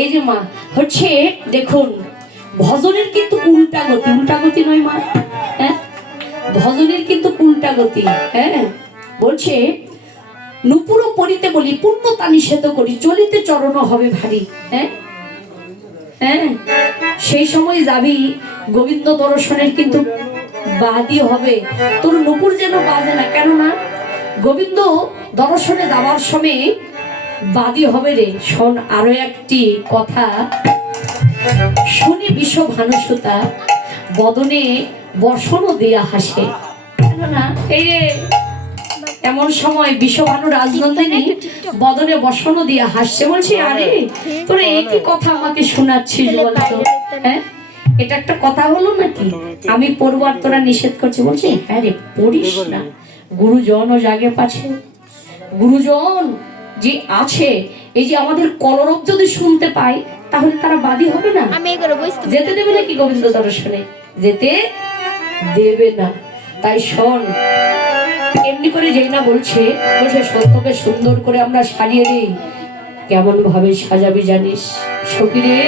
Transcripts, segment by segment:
এই যে মা হচ্ছে দেখুন ভজনের কিন্তু উল্টা গতি, উল্টা গতি নয় মা, হ্যাঁ ভজনের কিন্তু উল্টা গতি। হ্যাঁ বলছে নুপুর পরিতে বলি পূর্ণতা নিষেধ করি চলিতে চরণ হবে ভারী। হ্যাঁ হ্যাঁ সেই সময় যাবি গোবিন্দ দর্শনের কিন্তু বাদী হবে, তোর নুপুর যেন বাজে না, কেননা গোবিন্দ দর্শনে যাওয়ার সময় বাদী হবে রে। শোন আরো একটি কথা শুনি বিশ্ব ভানুসুতা বদনে বসনও দিয়া হাসে, কেননা এই রে এমন সময় বিশ্বভানু রাজনন্দিনী বদনে বসনও দিয়া হাসছে। বলছি আরে তোরা একই কথা আমাকে শোনাচ্ছিস বলতো, হ্যাঁ এটা একটা কথা হলো নাকি? আমি পড়বো আর তোরা নিষেধ করছি। বলছি হ্যাঁ রে পড়িস না, গুরুজন ও জাগে পাছে, গুরুজন যে আছে এই যে আমাদের কলরব যদি শুনতে পাই তাহলে তারা বাদী হবে না? যেতে দেবে নাকি গোবিন্দ দর্শনে? যেতে দেবে না। তাই শোন এমনি করে যেই না বলছে সত্যকে সুন্দর করে আমরা সাজিয়ে দিই। কেমন ভাবে সাজাবি জানিস সখী রে?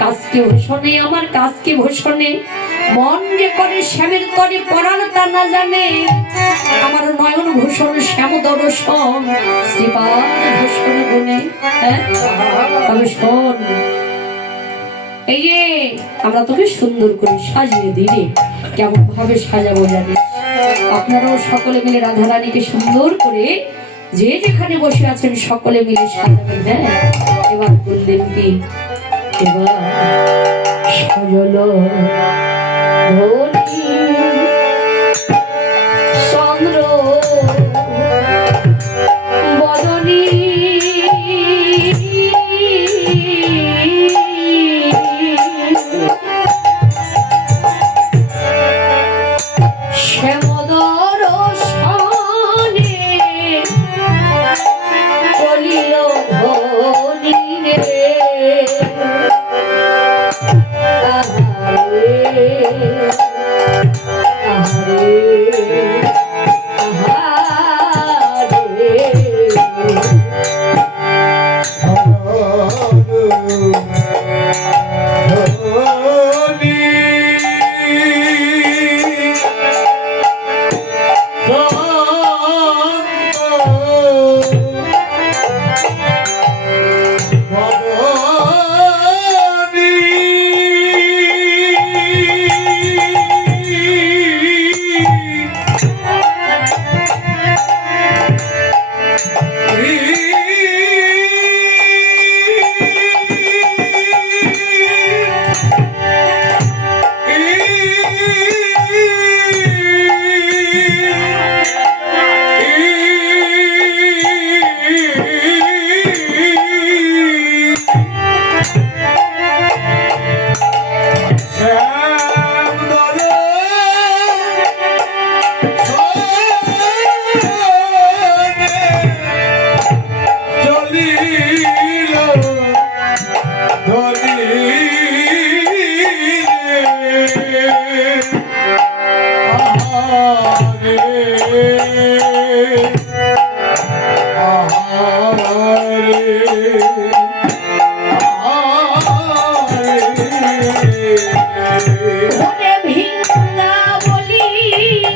কাজকে ভূষণে আমার কাজকে ভূষণে মন যে করে শ্যামের তরে পরাণ তা না জানে, আমার নয়ন ভূষণ শ্যাম দর্শন শ্রীপাদ ভূষণ গুণে। তবে শোন এই যে আমরা তোকে সুন্দর করে সাজিয়ে দিই, কেমন ভাবে সাজাবো জানিস? আপনারাও সকলে মিলে রাধারানীকে সুন্দর করে যে যেখানে বসে আছেন সকলে মিলে সাজাবেন। হ্যাঁ এবার বললেন কি, এবার সজল চন্দ্র বদনী আহারে